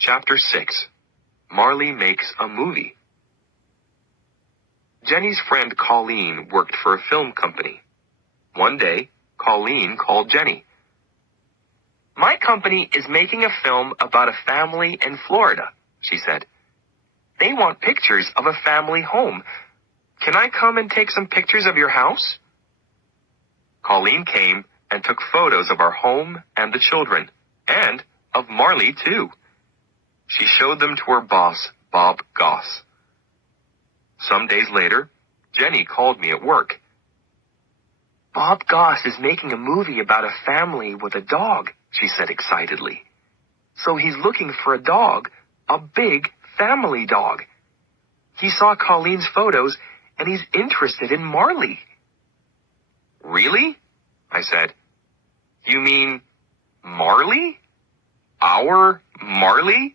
Chapter 6. Marley Makes a Movie. Jenny's friend Colleen worked for a film company. One day, Colleen called Jenny. "My company is making a film about a family in Florida," she said. "They want pictures of a family home. Can I come and take some pictures of your house?" Colleen came and took photos of our home and the children, and of Marley too. She showed them to her boss, Bob Goss. Some days later, Jenny called me at work. "Bob Goss is making a movie about a family with a dog," she said excitedly. "So he's looking for a dog, a big family dog. He saw Colleen's photos and he's interested in Marley." "Really?" I said. "You mean Marley? Our Marley?"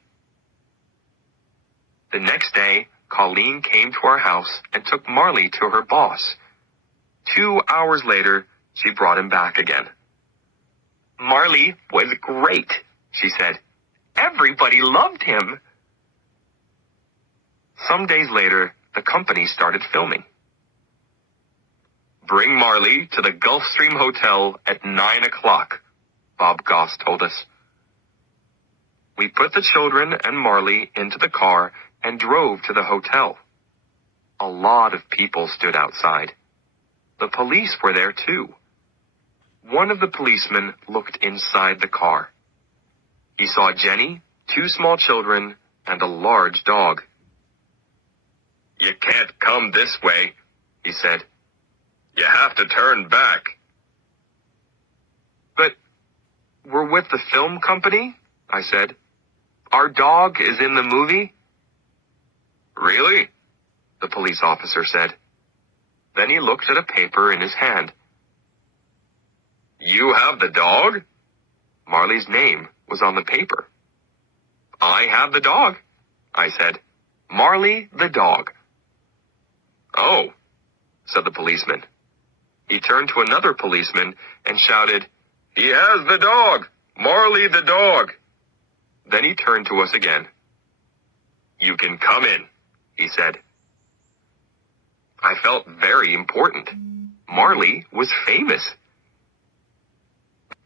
The next day, Colleen came to our house and took Marley to her boss. 2 hours later, she brought him back again. "Marley was great," she said. "Everybody loved him." Some days later, the company started filming. "Bring Marley to the Gulfstream Hotel at 9 o'clock, Bob Goss told us. We put the children and Marley into the car and drove to the hotel. A lot of people stood outside. The police were there too. One of the policemen looked inside the car. He saw Jenny, 2 small children, and a large dog. "You can't come this way," he said. "You have to turn back." "But we're with the film company," I said. "Our dog is in the movie." "Really?" the police officer said. Then he looked at a paper in his hand. "You have the dog?" Marley's name was on the paper. "I have the dog," I said. "Marley the dog." "Oh," said the policeman. He turned to another policeman and shouted, "He has the dog! Marley the dog!" Then he turned to us again. "You can come in," he said. I felt very important. Marley was famous.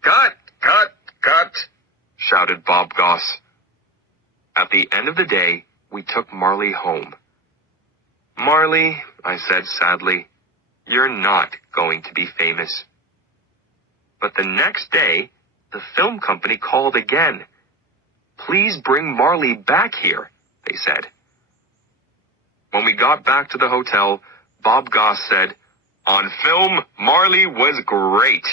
"Cut! Cut! Cut!" shouted Bob Goss. At the end of the day, we took Marley home. "Marley," I said sadly, "you're not going to be famous." But the next day, the film company called again. "Please bring Marley back here," they said. When we got back to the hotel, Bob Goss said, "On film, Marley was great."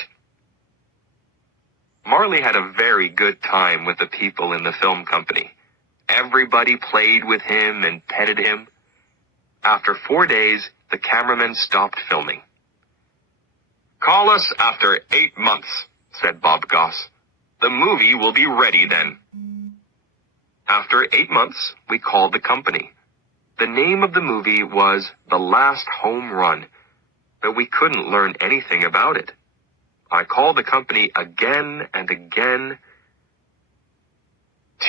Marley had a very good time with the people in the film company. Everybody played with him and petted him. After 4 days, the cameraman stopped filming. "Call us after 8 months, said Bob Goss. "The movie will be ready then." After 8 months, we called the company. The name of the movie was The Last Home Run, but we couldn't learn anything about it. I called the company again and again.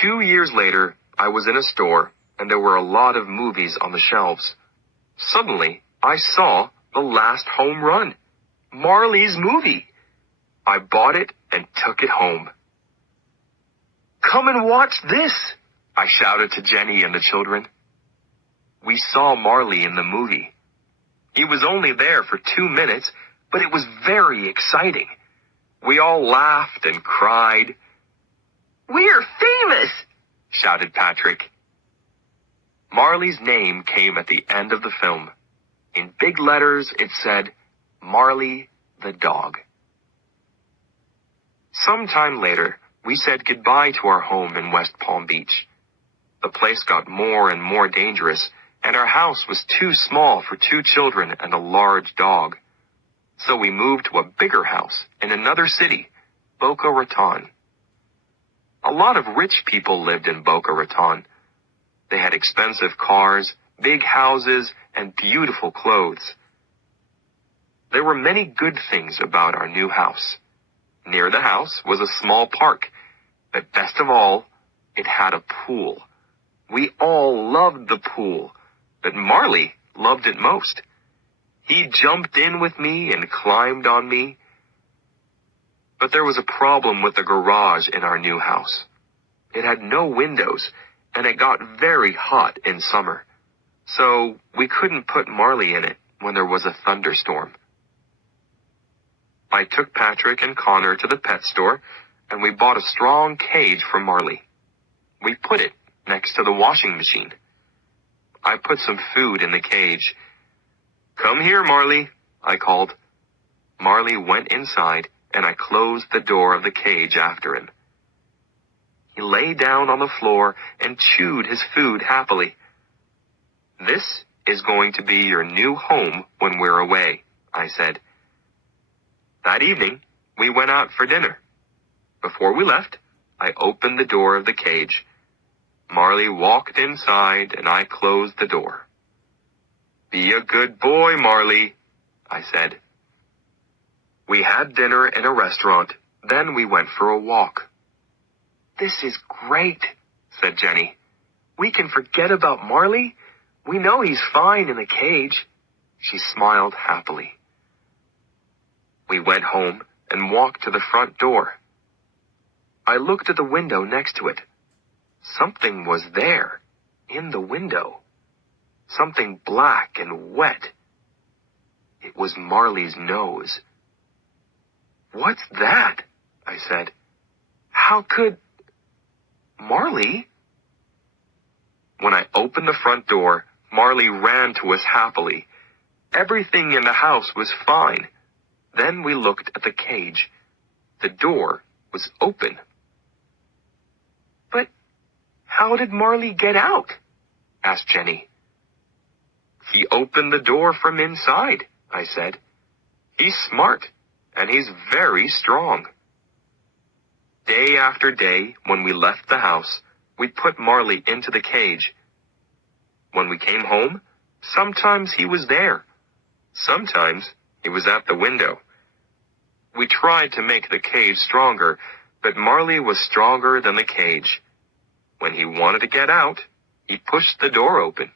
2 years later, I was in a store, and there were a lot of movies on the shelves. Suddenly, I saw The Last Home Run, Marley's movie. I bought it and took it home. "Come and watch this," I shouted to Jenny and the children. We saw Marley in the movie. He was only there for 2 minutes, but it was very exciting. We all laughed and cried. "We're famous!" shouted Patrick. Marley's name came at the end of the film. In big letters, it said, Marley the dog. Sometime later, we said goodbye to our home in West Palm Beach. The place got more and more dangerous, and our house was too small for 2 children and a large dog. So we moved to a bigger house in another city, Boca Raton. A lot of rich people lived in Boca Raton. They had expensive cars, big houses, and beautiful clothes. There were many good things about our new house. Near the house was a small park, but best of all, It had a pool. We all loved the pool, but Marley loved it most. He jumped in with me and climbed on me. But there was a problem with the garage in our new house. It had no windows, and it got very hot in summer. So we couldn't put Marley in it when there was a thunderstorm. I took Patrick and Connor to the pet store, and we bought a strong cage for Marley. We put it next to the washing machine. I put some food in the cage. "Come here, Marley," I called. Marley went inside, and I closed the door of the cage after him. He lay down on the floor and chewed his food happily. "This is going to be your new home when we're away," I said. That evening, we went out for dinner. Before we left, I opened the door of the cage. Marley walked inside, and I closed the door. "Be a good boy, Marley," I said. We had dinner in a restaurant, then we went for a walk. "This is great," said Jenny. "We can forget about Marley. We know he's fine in the cage." She smiled happily. We went home and walked to the front door. I looked at the window next to it. Something was there, in the window. Something black and wet. It was Marley's nose. "What's that?" I said. "How could... Marley?" When I opened the front door, Marley ran to us happily. Everything in the house was fine. Then we looked at the cage. The door was open. "But how did Marley get out?" asked Jenny. "He opened the door from inside," I said. "He's smart, and he's very strong." Day after day, when we left the house, we put Marley into the cage. When we came home, sometimes he was there. Sometimes he was at the window. We tried to make the cage stronger, but Marley was stronger than the cage. When he wanted to get out, he pushed the door open.